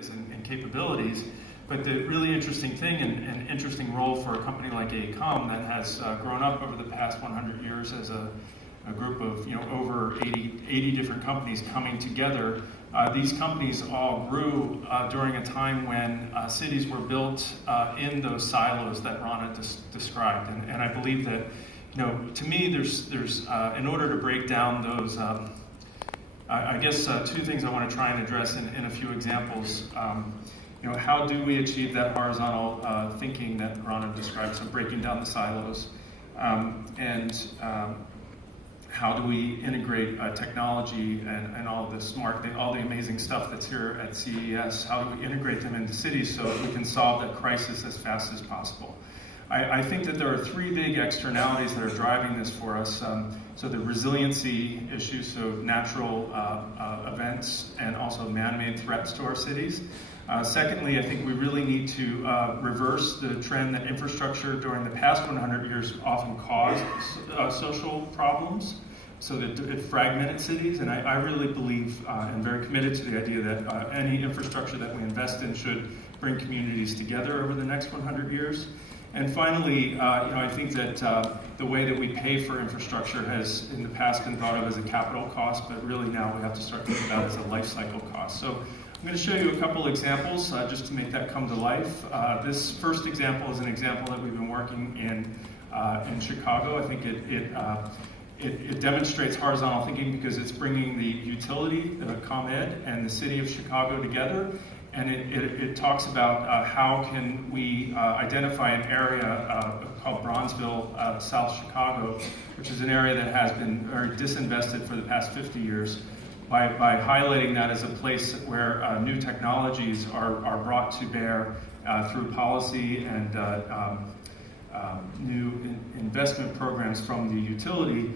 and capabilities. But the really interesting thing and interesting role for a company like ACOM that has grown up over the past 100 years as a group of over 80 different companies coming together. These companies all grew during a time when cities were built in those silos that Rana described, and I believe that to me there's in order to break down those. I guess two things I want to try and address in a few examples. How do we achieve that horizontal thinking that Rana described, so breaking down the silos, and how do we integrate technology and all the all the amazing stuff that's here at CES? How do we integrate them into cities so that we can solve that crisis as fast as possible? I think that there are three big externalities that are driving this for us. So the resiliency issues, so natural events and also man-made threats to our cities. Secondly, I think we really need to reverse the trend that infrastructure during the past 100 years often caused social problems, so that it fragmented cities. And I really believe and very committed to the idea that any infrastructure that we invest in should bring communities together over the next 100 years. And finally, I think that the way that we pay for infrastructure has in the past been thought of as a capital cost, but really now we have to start thinking about it as a life cycle cost. So I'm going to show you a couple examples just to make that come to life. This first example is an example that we've been working in Chicago. I think it demonstrates horizontal thinking because it's bringing the utility, the ComEd, and the city of Chicago together. And it talks about how can we identify an area called Bronzeville, South Chicago, which is an area that has been very disinvested for the past 50 years, by highlighting that as a place where new technologies are brought to bear through policy and new investment programs from the utility,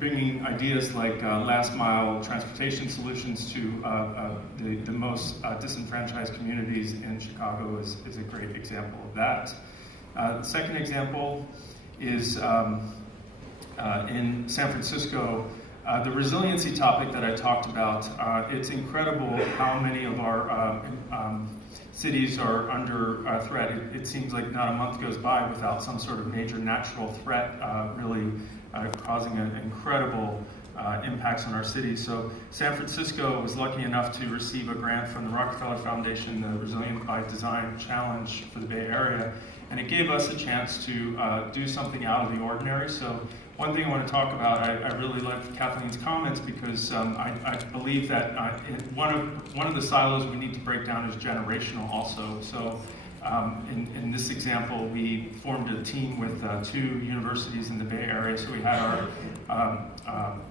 bringing ideas like last mile transportation solutions to the most disenfranchised communities in Chicago is a great example of that. The second example is in San Francisco. The resiliency topic that I talked about, it's incredible how many of our cities are under threat. It seems like not a month goes by without some sort of major natural threat really causing incredible impacts on our city. So San Francisco was lucky enough to receive a grant from the Rockefeller Foundation, the Resilient by Design Challenge for the Bay Area, and it gave us a chance to do something out of the ordinary. So one thing I want to talk about, I really liked Kathleen's comments because I believe that one of the silos we need to break down is generational also. So in this example, we formed a team with 2 universities in the Bay Area. So we had our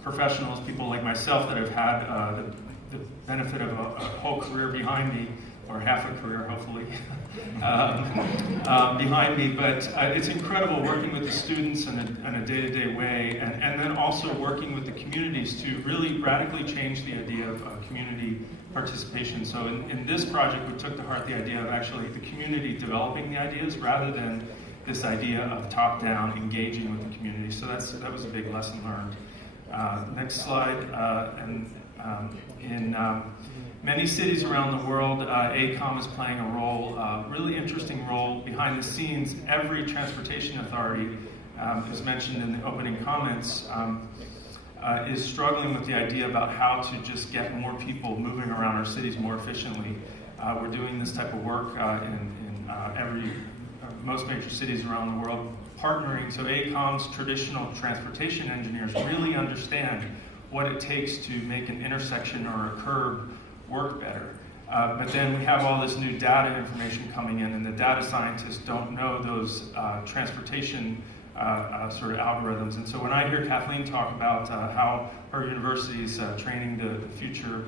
professionals, people like myself that have had the benefit of a whole career behind me, or half a career, hopefully, behind me. But it's incredible working with the students in a day-to-day way, and then also working with the communities to really radically change the idea of community participation. So in this project, we took to heart the idea of actually the community developing the ideas rather than this idea of top-down engaging with the community. So that was a big lesson learned. Next slide. In many cities around the world, ACOM is playing a role, really interesting role behind the scenes. Every transportation authority, as mentioned in the opening comments, is struggling with the idea about how to just get more people moving around our cities more efficiently. We're doing this type of work in most major cities around the world, partnering. So ACOM's traditional transportation engineers really understand what it takes to make an intersection or a curb work better. But then we have all this new data information coming in, and the data scientists don't know those transportation sort of algorithms. And so when I hear Kathleen talk about how her university is training the future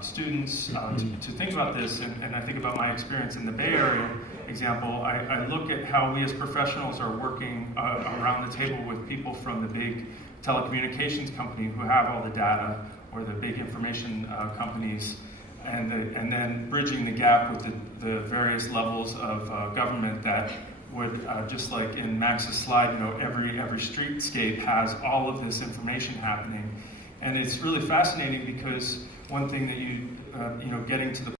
students to think about this, and I think about my experience in the Bay Area example, I look at how we as professionals are working around the table with people from the big telecommunications company who have all the data, or the big information companies, and then bridging the gap with the various levels of government that would, just like in Max's slide, every streetscape has all of this information happening. And it's really fascinating because one thing that you know, getting to the